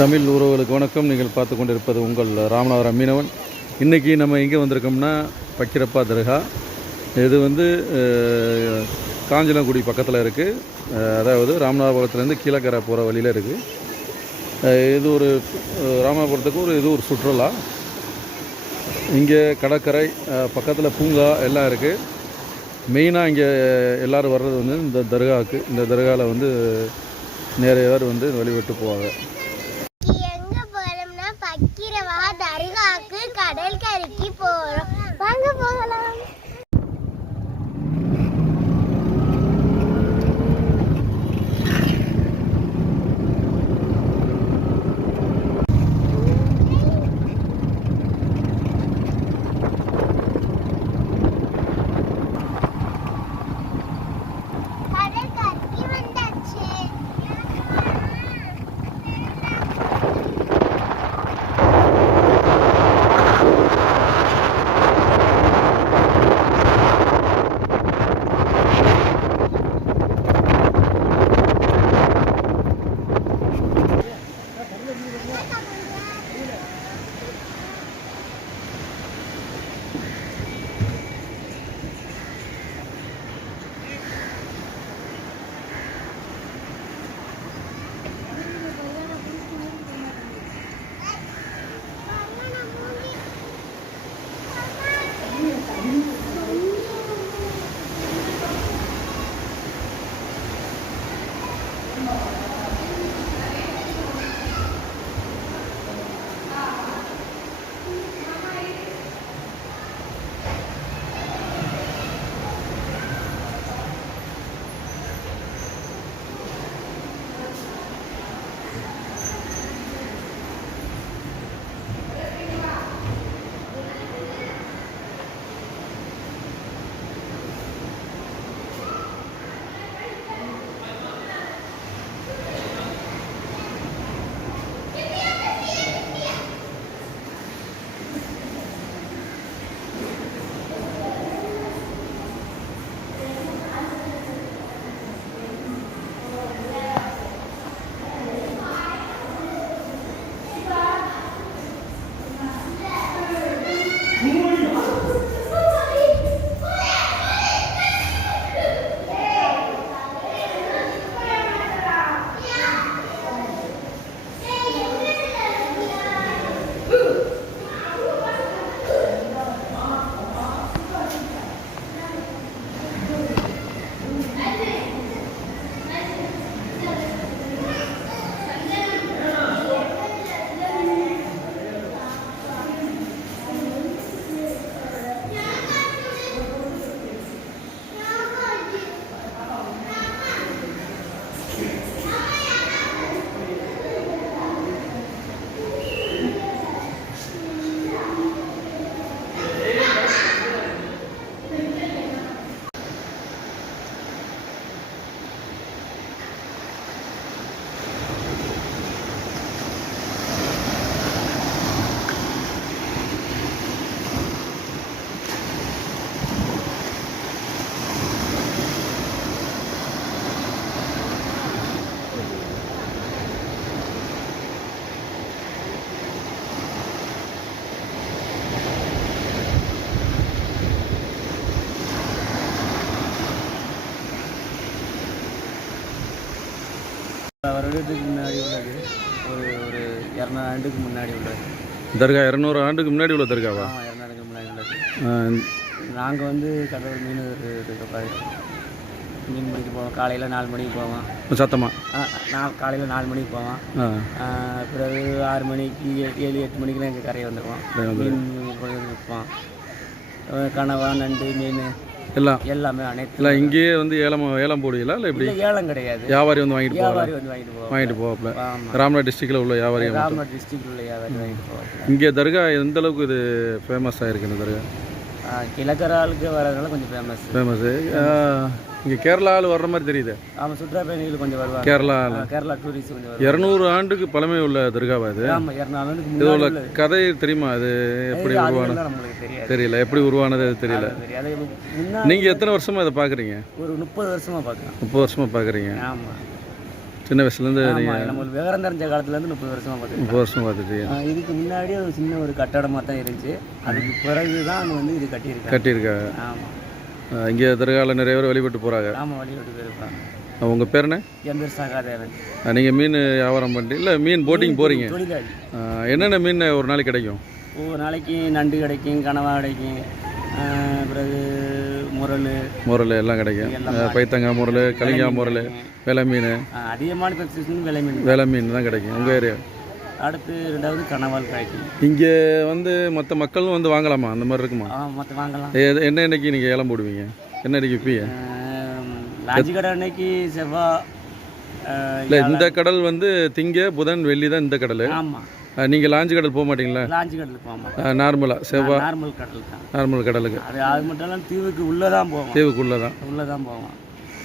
தமிழ் உறவுகளுக்கு வணக்கம். நீங்கள் பார்த்து கொண்டிருப்பது உங்கள் ராமநாதபுரம் மீனவன். இன்றைக்கி நம்ம எங்கே வந்திருக்கோம்னா பக்கிரப்பா தர்கா. இது வந்து காஞ்சனங்குடி பக்கத்தில் இருக்குது. அதாவது ராமநாதபுரத்துலேருந்து கீழக்கரை போகிற வழியில் இருக்குது. இது ஒரு ராமநாதபுரத்துக்கு ஒரு சுற்றுலா. இங்கே கடற்கரை பக்கத்தில் பூங்கா எல்லாம் இருக்குது. மெயினாக இங்கே எல்லோரும் வர்றது வந்து இந்த தர்காவுக்கு. இந்த தர்காவில் வந்து நிறைய பேர் வந்து வழிபட்டு போவாங்க. கடல் கரைக்கு போறோம், வாங்க போகலாம். வருடத்துக்கு முன்னாடி உள்ளது, ஒரு 200 ஆண்டுக்கு முன்னாடி உள்ளது தர்கா. 200 ஆண்டுக்கு முன்னாடி உள்ள தர்காவா? 200 ஆண்டுக்கு முன்னாடி உள்ளது. நாங்கள் வந்து கடவுள் மீன் பிடிக்க போவோம். காலையில் 4 மணிக்கு போவோம். சத்தமாக நான் காலையில் 4 மணிக்கு போவோம். பிறகு 6 மணிக்கு 7-8 மணிக்கெலாம் எங்கள் கரையை வந்துடுவோம். மீன் விற்போம். கனவா, நண்டு, மீன் எல்லாமே அனைத்து இல்லை. இங்கேயே வந்து ஏலம் போடுவீங்களா? இல்லை எப்படி? ஏலம் கிடையாது. வியாபாரி வந்து வாங்கிட்டு வாங்கிட்டு போவாப்ல. ராமநாத் டிஸ்ட்ரிக்டில் உள்ள வியாபாரி. ராமநாத் டிஸ்ட்ரிக்டில் உள்ள வியாபாரி வாங்கிட்டு போவாங்க. இங்கே தர்கா எந்த அளவுக்கு இது ஃபேமஸ் ஆகிருக்கு? இந்த தர்கா கிழக்கரை ஆளுக்கு வரதுனால கொஞ்சம் ஃபேமஸு. இங்கே கேரளா ஆள் வர்ற மாதிரி தெரியுது. ஆமாம், சுற்றுலா பயணிகள் கொஞ்சம் வருவாங்க. கேரளா டூரிஸ்ட் கொஞ்சம் வருவாங்க. 200 ஆண்டுக்கு பழமை உள்ள தர்காவா இது? ஆமாம், 200 ஆண்டுக்கு இது உள்ள கதை தெரியுமா? அது எப்படி உருவானது தெரியல. எப்படி உருவானது அது தெரியல. நீங்கள் எத்தனை வருஷமாக இதை பார்க்குறீங்க? ஒரு 30 வருஷமாக பார்க்குறேன். 30 வருஷமாக பார்க்குறீங்க. ஆமாம். சின்ன வயசுலேருந்து ஆமாம், நம்ம ஒரு விவரம் தெரிஞ்ச காலத்துலேருந்து 30 வருஷமாக பார்த்துருக்கோம். 30 வருஷம் பார்த்துட்டு இதுக்கு முன்னாடி ஒரு சின்ன ஒரு கட்டடமாக தான் இருந்துச்சு. அதுக்கு பிறகு தான் வந்து இது கட்டியிருக்காங்க. ஆமாம், இங்கே தர்காவில் நிறைய பேர் வழிபட்டு போகிறாங்க. ஆமாம், வழிபட்டு போயிருப்பாங்க. உங்கள் பேர் என்ன? என் பேர் சகாதேவன். நீங்கள் மீன் வியாபாரம் பண்ணிட்டு இல்லை மீன் போட்டிங் போகிறீங்க? தொழிலாளி. என்னென்ன மீன் ஒரு நாளைக்கு கிடைக்கும்? ஒரு நாளைக்கு நண்டு கிடைக்கும், கனவா கிடைக்கும், பிறகு முரல் எல்லாம் கிடைக்கும். பைத்தங்காய் முரல், கலிங்கா முரல், வெலை மீன். அதிகமான பெருசு வெலை மீன் தான் கிடைக்கும் உங்கள் ஏரியா. அடுத்து 2வது கனவால் கிடைக்கும். இங்கே வந்து மற்ற மக்களும் வந்து வாங்கலாமா? அந்த மாதிரி இருக்குமா? மற்ற வாங்கலாம். என்ன இன்னைக்கு நீங்கள் ஏலம் போடுவீங்க? என்ன இன்னைக்கு விற்பீங்க? லாஞ்சி கடை அன்னைக்கு செவ்வாய். இல்லை, இந்த கடல் வந்து திங்க புதன் வெள்ளி தான் இந்த கடல். ஆமாம். நீங்கள் லாஞ்சி கடல் போக மாட்டீங்களா? லாஞ்சி கடலுக்கு போக நார்மலாக செவ்வாய் நார்மல் கடல் தான். நார்மல் கடலுக்கு அது மட்டும் இல்லாமல் தீவுக்கு உள்ளே தான் போவோம். தீவுக்குள்ளே தான் போவோம்.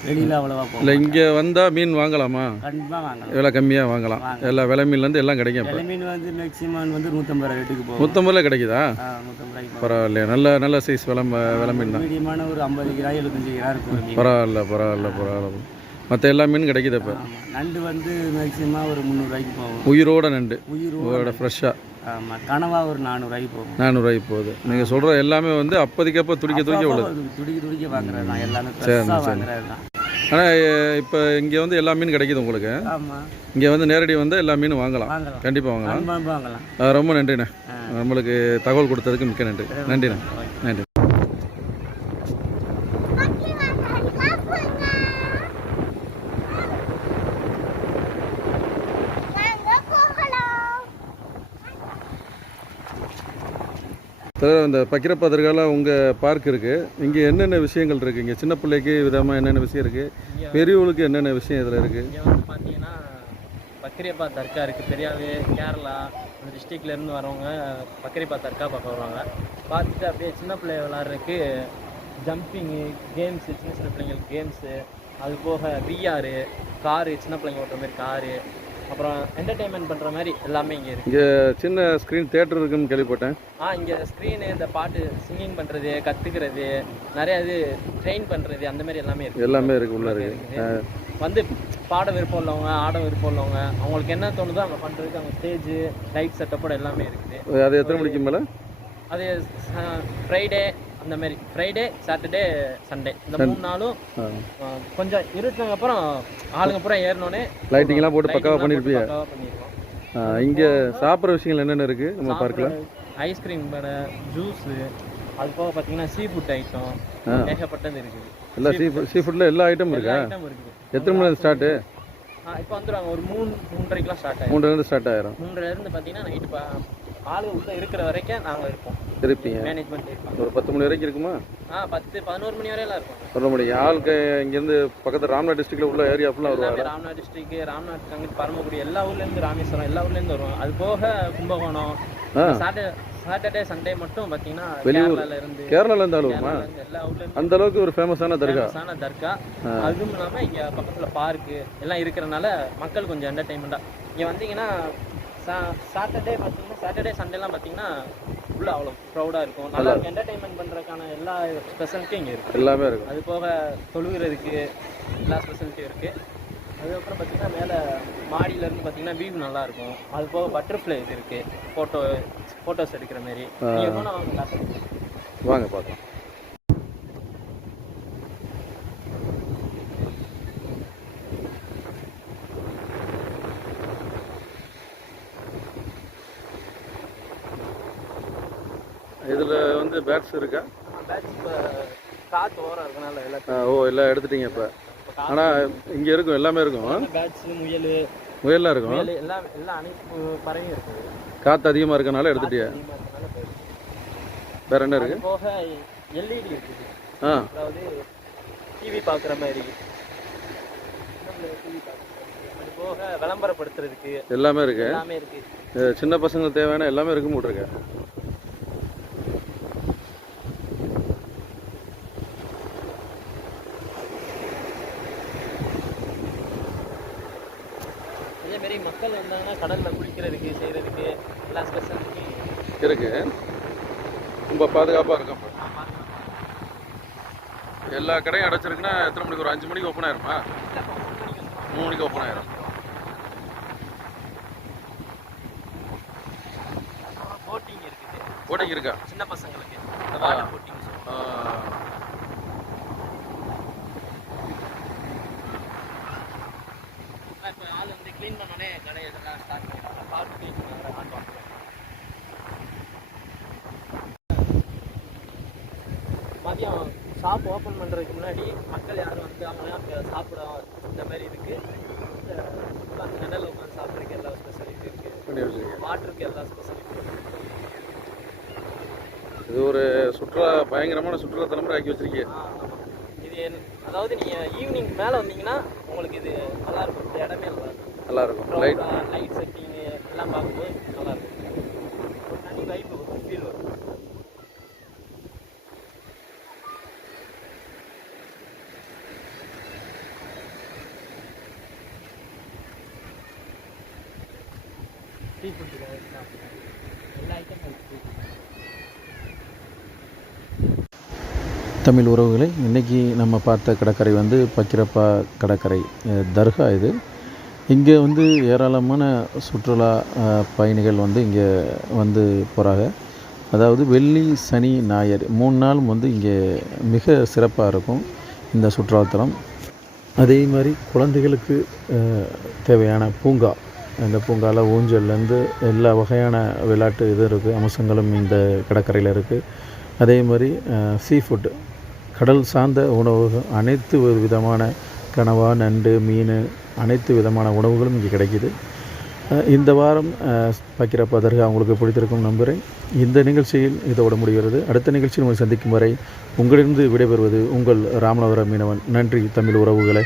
வெளியில் அவ்வளோவா போவோம். இல்லை, இங்கே வந்தால் மீன் வாங்கலாமா? கண்டிப்பாக வாங்கலாம். விலை கம்மியாக வாங்கலாம். எல்லா விலை மீன்லேருந்து எல்லாம் கிடைக்கும். விலை மீன் வந்து மேக்ஸிமம் வந்து 150 ரூபா ரேட்டுக்கு போகும். 150 கிடைக்குதா? 150 ரூபாய்க்கு பரவாயில்லையா? நல்ல சைஸ் விலை மீன் தான். மீடியமான ஒரு 50 கிலோ 75 கிலோ இருக்கும். பரவாயில்ல. மற்ற எல்லா மீனும் கிடைக்குது இப்போ. நண்டு வந்து மேக்ஸிமம் ஒரு 300 ரூபாய்க்கு போகும். உயிரோட நண்டு, உயிரோட ஃப்ரெஷ்ஷாக. ஆமாம், கனவா ஒரு 400 ரூபாய்க்கு போகும். 400 ரூபாய்க்கு போகுது. நீங்கள் சொல்கிற எல்லாமே வந்து அப்போதைக்கப்போ துடிக்க உள்ளது. துடிக்க வாங்குறது தான் எல்லாமே. ஃப்ரெஷ்ஷாக வாங்குறது தான். ஆனால் இப்போ இங்கே வந்து எல்லா மீன் கிடைக்குது உங்களுக்கு. ஆமாம், இங்கே வந்து நேரடி வந்து எல்லா மீனும் வாங்கலாம். கண்டிப்பாக வாங்கலாம். ரொம்ப நன்றிண்ணே, நம்மளுக்கு தகவல் கொடுத்ததுக்கு மிக்க நன்றி. நன்றிண்ணே. இந்த பக்கிரப்பா தர்காவில் உங்கள் பார்க் இருக்குது. இங்கே என்னென்ன விஷயங்கள் இருக்குது? இங்கே சின்ன பிள்ளைக்கு விதமாக என்னென்ன விஷயம் இருக்குது? பெரியவங்களுக்கு என்னென்ன விஷயம் இதில் இருக்குது? இங்கே வந்து பார்த்தீங்கன்னா பக்கிரப்பா தர்கா இருக்குது. பெரியாவே கேரளா அந்த டிஸ்ட்ரிக்ட்லேருந்து வரவங்க பக்கிரப்பா தர்கா பார்க்க வருவாங்க. பார்த்துட்டு அப்படியே சின்ன பிள்ளை விளாட்றதுக்கு ஜம்பிங்கு, கேம்ஸு, சின்ன பிள்ளைங்களுக்கு கேம்ஸு, அது போக விஆர், காரு, சின்ன பிள்ளைங்க ஓட்டுற மாதிரி காரு, அப்புறம் என்டர்டெயின்மெண்ட் பண்ணுற மாதிரி எல்லாமே இங்கே இருக்குது. இங்கே சின்ன ஸ்க்ரீன் தேட்டர் இருக்குன்னு கேள்விப்பட்டேன். இங்கே ஸ்க்ரீனு, இந்த பாட்டு சிங்கிங் பண்ணுறது, கற்றுக்கிறது, நிறையா இது ட்ரெயின் பண்ணுறது, அந்த மாதிரி எல்லாமே இருக்குது. உள்ளே இருக்குது. வந்து பாட விருப்பம் உள்ளவங்க, ஆட விருப்பம் உள்ளவங்க, அவங்களுக்கு என்ன தோணுதோ அவங்க பண்ணுறதுக்கு அவங்க ஸ்டேஜு, லைட் செட்டப்போட எல்லாமே இருக்குது. அது எத்தனை மணிக்கு மேலே? அது ஃப்ரைடே அந்த மாதிரி, ஃப்ரைடே, சாட்டர்டே, சண்டே இந்த 3 நாளும் கொஞ்சம் இருட்டுனதுக்கு அப்புறம் ஆளுங்க பூரா ஏறினோடனே லைட்டிங்லாம் போட்டு பக்காவாக பண்ணியிருப்பீங்க. பண்ணியிருக்கோம். இங்கே சாப்பிட்ற விஷயங்கள் என்னென்ன இருக்குது நம்ம பார்க்கல? ஐஸ்கிரீம் கடை, ஜூஸு, அது போக பார்த்தீங்கன்னா சீ ஃபுட் ஐட்டம் ஏகப்பட்டது இருக்குது. எல்லா சீ ஃபுட்டில் எல்லா ஐட்டமும் இருக்கா? ஐட்டம் இருக்குது. எத்தனை மணி ஸ்டார்ட்டு? இப்போ வந்துடுவாங்க ஒரு 3:30க்கெலாம் ஸ்டார்ட் ஆகிடும். 3:00 ஸ்டார்ட் ஆயிரும். 3:30 பார்த்தீங்கன்னா நைட்டு ஆளு உள்ள இருக்கிற வரைக்கும் நாங்கள் இருப்பீங்க. மேனேஜ்மெண்ட் இருப்பாங்க. ஒரு 10 மணி வரைக்கும் இருக்குமா? 10-11 மணி வரையெல்லாம் இருக்கும். 11 மணி. ஆளுக்கு இங்கேருந்து பக்கத்தில் ராம்நாத் டிஸ்ட்ரிக்டில் உள்ள ஏரியா ஃபுல்லாக வருவாங்க. ராம்நாத் டிஸ்ட்ரிக்ட், ராம்நாத், அங்கிட்டு பரமக்குடி, எல்லா ஊர்லேருந்து, ராமேஸ்வரம், எல்லா ஊர்லேருந்து வருவாங்க. அது போக கும்பகோணம், சாட்டர்டே சண்டே மட்டும் பார்த்தீங்கன்னா கேரளாலேருந்து வருமா? எல்லா ஊர்லேருந்து. அந்த அளவுக்கு ஒரு ஃபேமஸான தர்கா. அதுவும் இல்லாமல் இங்கே பக்கத்தில் பார்க்கு எல்லாம் இருக்கிறனால மக்கள் கொஞ்சம் என்டர்டெயின்மெண்ட்டாக இங்கே வந்தீங்கன்னா சாட்டர்டே சண்டேலாம் பார்த்தீங்கன்னா உள்ள அவ்வளோ க்ரௌடாக இருக்கும். நல்லா இருக்கும். என்டர்டெயின்மெண்ட் பண்ணுறதுக்கான எல்லா ஸ்பெஷாலிட்டியும் இங்கே இருக்குது. எல்லாமே இருக்கும். அது போக தொழுகிறதுக்கு எல்லா ஸ்பெஷாலிட்டியும் இருக்குது. அதுக்கப்புறம் பார்த்தீங்கன்னா மேலே மாடியிலேருந்து பார்த்தீங்கன்னா வியூ நல்லாயிருக்கும். அது போக பட்டர்ஃப்ளை இது இருக்குது, ஃபோட்டோஸ் எடுக்கிற மாதிரி. வாங்க பார்க்கலாம். இதில் வந்து பேட்ஸ் இருக்கா? பேட்ஸ் இப்போ காற்று ஓரம் இருக்கனால எல்லாம் எடுத்துட்டீங்க இப்போ. ஆனால் இங்கே இருக்கும், எல்லாமே இருக்கும். பேட்ஸ், முயல்லாம் இருக்கும். எல்லாம் அனைத்து பறவையும் இருக்குது. காற்று அதிகமாக இருக்கனால எடுத்துட்டியா? வேறு என்ன இருக்குது? போக எல்இடி இருக்குது. அதாவது டிவி பார்க்குற மாதிரி. அது போக விளம்பரப்படுத்துறதுக்கு எல்லாமே இருக்குது. சின்ன பசங்களுக்கு தேவையான எல்லாமே இருக்கும் போட்டிருக்கேன். அதேமாரி மக்கள் வந்தாங்கன்னா கடலில் குளிக்கிறதுக்கு, செய்கிறதுக்கு எல்லா ஸ்பெஷாலிட்டி இருக்கு. ரொம்ப பாதுகாப்பாக இருக்கும். எல்லா கடையும் அடைச்சிருக்குன்னா எத்தனை மணிக்கு? ஒரு 5 மணிக்கு ஓப்பன் ஆயிருமா? 3 மணிக்கு ஓப்பன் ஆயிரும். போட்டிங் இருக்கா? சின்ன பசங்களுக்கு இந்த வாட்டர் போட்டிங். இப்போ ஆள் வந்து க்ளீன் பண்ணோடனே கடை இதெல்லாம் ஸ்டார்ட் பண்ணிடுறாங்க. பார்த்து க்ளீன் பண்ண ஆட்டுவாங்க. மதியம் ஷாப் ஓப்பன் பண்ணுறதுக்கு முன்னாடி மக்கள் யாரும் வந்து அவங்களாம் சாப்பிட இந்த மாதிரி இருக்குது. உட்காந்து நிழலில் உட்காந்து சாப்பிட்றதுக்கு எல்லா ஸ்பெஷலிட்டி இருக்குது. வாட்டருக்கு எல்லா ஸ்பெஷலிட்டி இருக்குது. இது ஒரு சுற்றுலா பயங்கரமான சுற்றுலா தலைமுறை ஆக்கி வச்சிருக்கீங்க. ஆமாம். இது அதாவது நீங்கள் ஈவினிங் மேலே வந்தீங்கன்னா உங்களுக்கு இது நல்லாயிருக்கும். இந்த இடமே நல்லாயிருக்கும். லைட் செட்டிங்கு எல்லாம் பார்க்கும்போது நல்லாயிருக்கும். ஒரு தனி வைப்பு ஃபீல் வரும். சீ ஃபுட்டு எல்லா ஐட்டமும் இருக்குது. தமிழ் உறவுகளை இன்றைக்கி நம்ம பார்த்த கடற்கரை வந்து பக்கிரப்பா கடற்கரை தர்கா. இது இங்கே வந்து ஏராளமான சுற்றுலா பயணிகள் வந்து இங்கே வந்து போகிறாங்க. அதாவது வெள்ளி சனி ஞாயிறு 3 நாளும் வந்து இங்கே மிக சிறப்பாக இருக்கும் இந்த சுற்றுலாத்தலம். அதே மாதிரி குழந்தைகளுக்கு தேவையான பூங்கா, இந்த பூங்காவில் ஊஞ்சல்லேருந்து எல்லா வகையான விளையாட்டு இது இருக்குது, அம்சங்களும் இந்த கடற்கரையில் இருக்குது. அதே மாதிரி சீ ஃபுட்டு, கடல் சார்ந்த உணவுகள், அனைத்து விதமான கனவா, நண்டு, மீன், அனைத்து விதமான உணவுகளும் இங்கே கிடைக்கிது. இந்த வாரம் பக்கிரப்பா தர்கா உங்களுக்கு பிடித்திருக்கும் நம்புகிறேன். இந்த நிகழ்ச்சியில் இதோட முடிகிறது. அடுத்த நிகழ்ச்சியில் உங்களை சந்திக்கும் வரை உங்களிடம் விடைபெறுவது உங்கள் ராமநாதபுரம் மீனவன். நன்றி தமிழ் உறவுகளை.